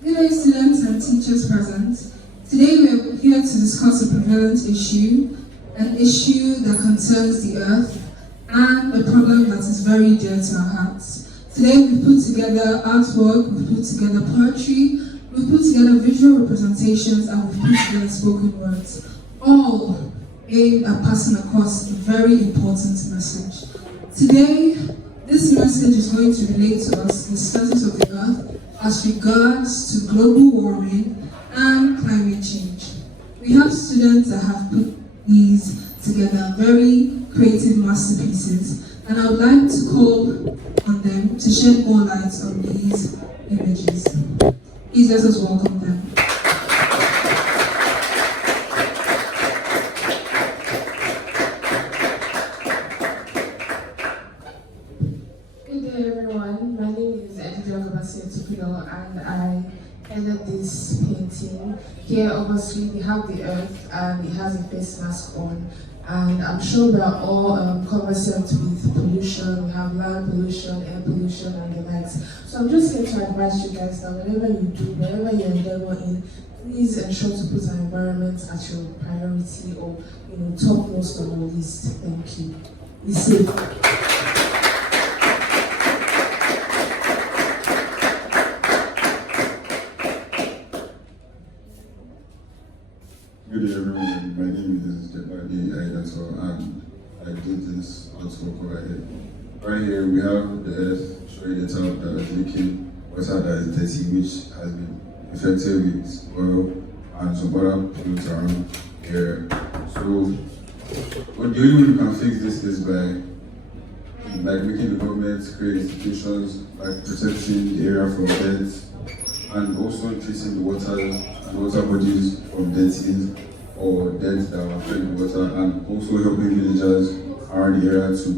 Good day, students and teachers present. Today we are here to discuss a prevalent issue, an issue that concerns the earth, and a problem that is very dear to our hearts. Today we've put together artwork, we've put together poetry, we've put together visual representations, and we've put together spoken words, all aimed at passing across a very important message. Today, this message is going to relate to us the status of the earth as regards to global warming and climate change. We have students that have put these together, very creative masterpieces, and I would like to call on them to shed more light on these images. Please let us welcome them. And I ended this painting. Here obviously we have the earth and it has a face mask on, and I'm sure we are all conversant with pollution. We have land pollution, air pollution and the likes. So I'm just here to advise you guys that whatever you do, wherever you endeavor in, please ensure to put our environment at your priority, or top most on your list. Thank you. Be safe. Good day everyone, my name is Jebadi Aidato and I did this artwork over here. Right here we have the earth showing it out that is leaking, water that is dirty which has been infected with oil and some other pollutants around here. So the only way you can fix this is by making the government create institutions, like protecting the area from death, and also treating the water bodies from dirties or deaths that will affect the water, and also helping villagers around the area to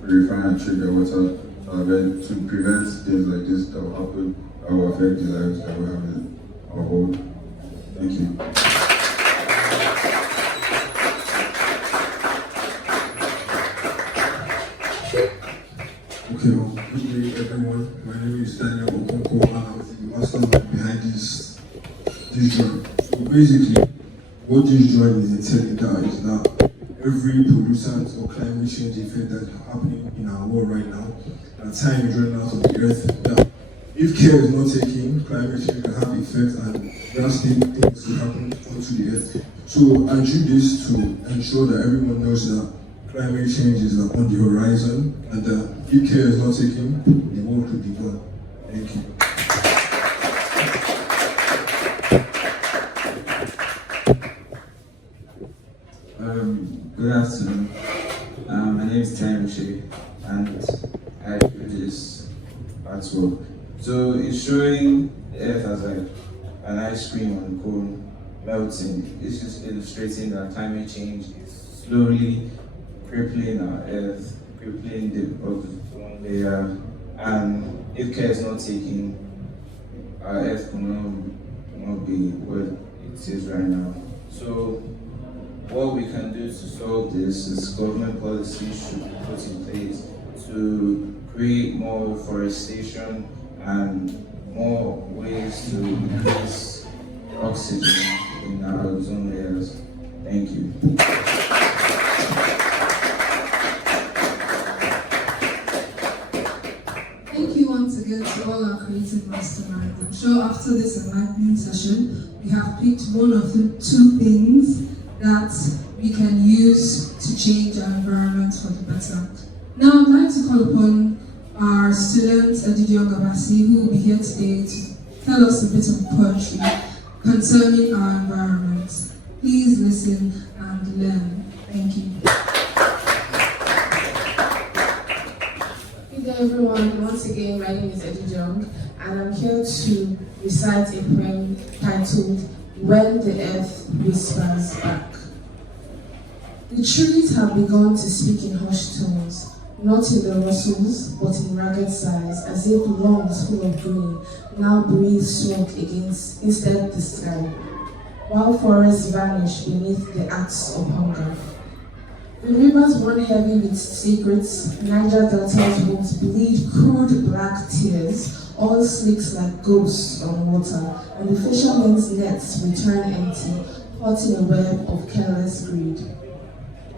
purify and treat their water to prevent things like this that will happen, that will affect the lives that we have in our world. Thank you. Okay, well, good day everyone. My name is Daniel Okonko and I'm the mastermind behind this drawing. So basically, what this drawing is telling that is that every pollutant or climate change effect that is happening in our world right now, that time is running out of the earth, that if care is not taken, climate change can have effects and drastic things will happen onto the earth. So I do this to ensure that everyone knows that climate change is on the horizon, and if care is not taken, the world could be gone. Thank you. Good afternoon. My name is Terry Miche, and I do this artwork. So it's showing the earth as an ice cream on the cone melting. It's just illustrating that climate change is slowly crippling our earth, crippling the ozone layer, and if care is not taken, our earth will not be what it is right now. So what we can do to solve this is government policy should be put in place to create more forestation and more ways to increase oxygen in our ozone layers. Thank you. Thank you once again to all our creative masterminds. I'm sure after this enlightening session, we have picked one of the two things that we can use to change our environment for the better. Now I'd like to call upon our student Edidio Gabasi, who will be here today to tell us a bit of poetry concerning our environment. Please listen and learn. Thank you. Good day everyone, once again my name is Eddie Young and I'm here to recite a poem titled When the Earth Whispers Back. The trees have begun to speak in hushed tones, not in the rustles, but in ragged sighs, as if lungs full of green now breathe smoke against instead the sky, while forests vanish beneath the axe of hunger. The rivers run heavy with secrets, Niger Delta's wounds bleed crude black tears Oil slicks like ghosts on water, and the fishermen's nets return empty, caught in a web of careless greed.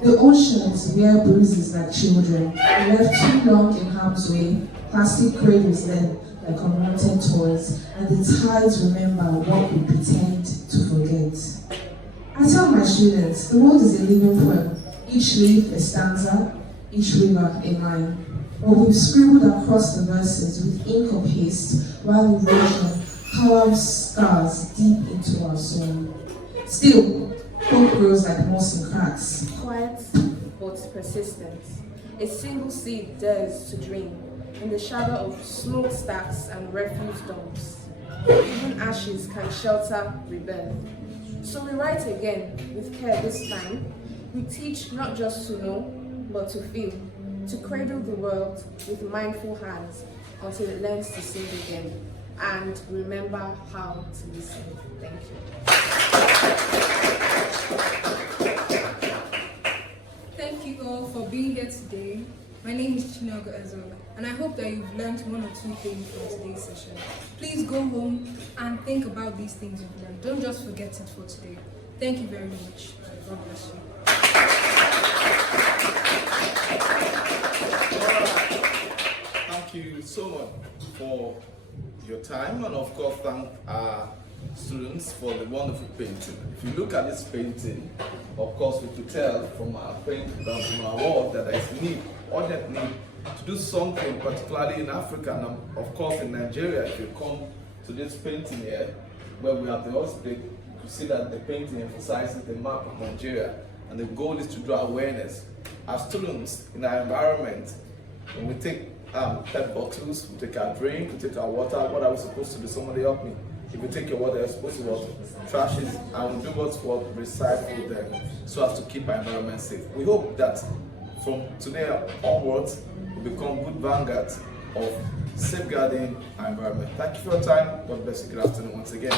The oceans wear bruises like children, left too long in harm's way, plastic cradles then like unwanted toys, and the tides remember what we pretend to forget. I tell my students, the world is a living poem, each leaf a stanza, each river a line. But we've scribbled across the verses with ink of haste, while erosion carves scars deep into our soul. Still, hope grows like moss in cracks. Quiet but persistent. A single seed dares to dream in the shadow of smokestacks and refuse dumps. Even ashes can shelter rebirth. So we write again with care this time. We teach not just to know, but to feel, to cradle the world with mindful hands until it learns to sing again and remember how to listen. Thank you. Thank you all for being here today. My name is Chinogo Ezo, and I hope that you've learned one or two things from today's session. Please go home and think about these things you've learned. Don't just forget it for today. Thank you very much. God bless you. Thank you so much for your time, and of course thank our students for the wonderful painting. If you look at this painting, of course we could tell from our from our work that there is need, urgent need to do something, particularly in Africa and of course in Nigeria. If you come to this painting here, where we have the hospital, you see that the painting emphasizes the map of Nigeria, and the goal is to draw awareness. As students in our environment, when we take PET bottles, we take our drink, we take our water, what are we supposed to do? Somebody help me. If you take your water, you're supposed to trash it, and we do what's what, recycle them, so as to keep our environment safe. We hope that from today onwards, we become good vanguards of safeguarding our environment. Thank you for your time. God bless you. Good afternoon once again.